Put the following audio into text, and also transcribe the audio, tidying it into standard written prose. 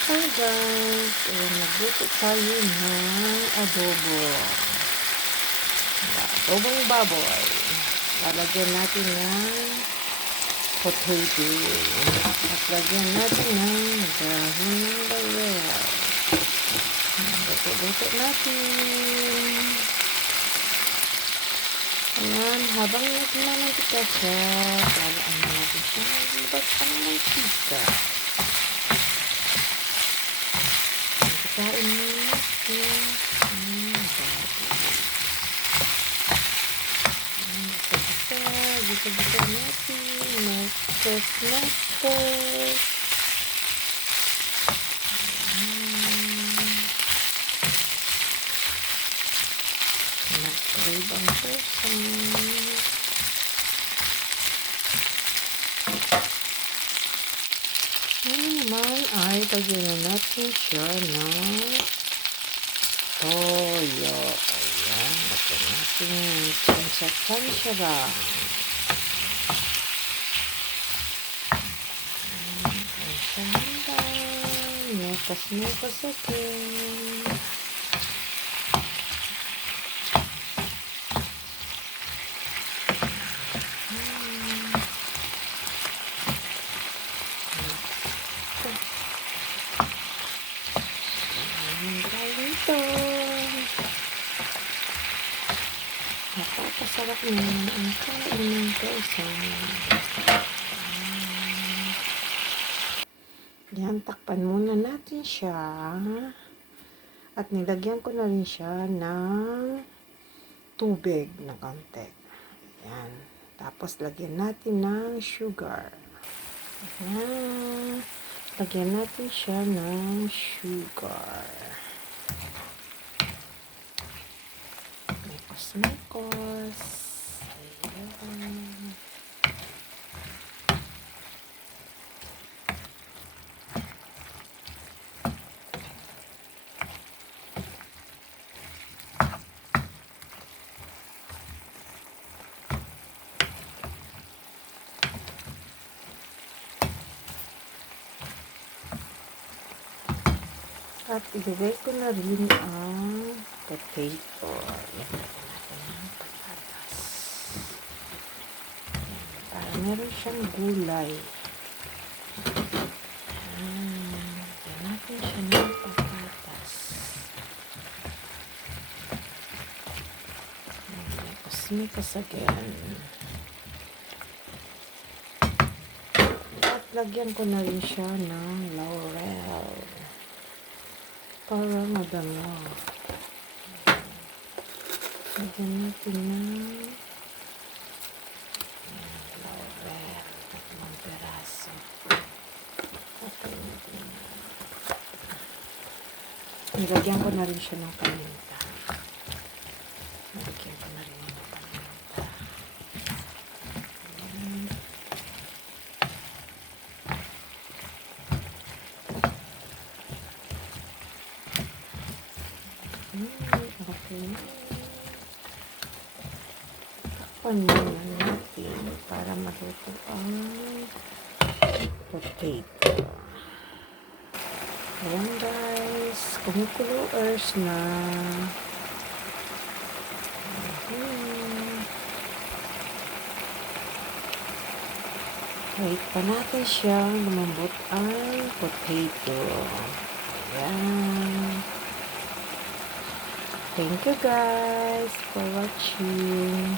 Hi guys! Ayan, nagluto tayo ng adobo. Adobong baboy. Lalagyan natin ng potato. At lagyan natin ng dahon ng bawang. Luto-luto natin. Ayan, habang nagmamantika siya, talaan natin siya ng batang mantika. Kain mo natin ang baboy. Bisa-bisa natin. Nastos. Nag-crave ang person. Ngayon naman ay lagyan natin siya ng toyo. Ayan, lagyan natin tansya-tansya lang. Tansya lang. Mekas-mekas again. Napakasarap naman ang kain ng person. Yan, takpan muna natin siya. At nilagyan ko na rin siya ng tubig na konti. Yan. Tapos lagyan natin ng sugar. Yan. Lagyan natin siya ng sugar. Mekos. Ayan. At ilagay ko na rin ang potato. Ayan, natin ang patatas. Para meron siyang gulay. Lagyan natin siya ng patatas. Mikas again. At lagyan ko na rin siya ng laurel. Para madama. Lagyan natin ng laurel. Tatlong peraso. Nilagyan ko na rin siya ng paminta. Nilagyan ko na rin ng paminta. Okay. Takpan muna natin para maluto ang potato. Ayan guys, kumukulors na. Wait pa natin siyang lumambot ang potato. Ayan. Thank you guys for watching.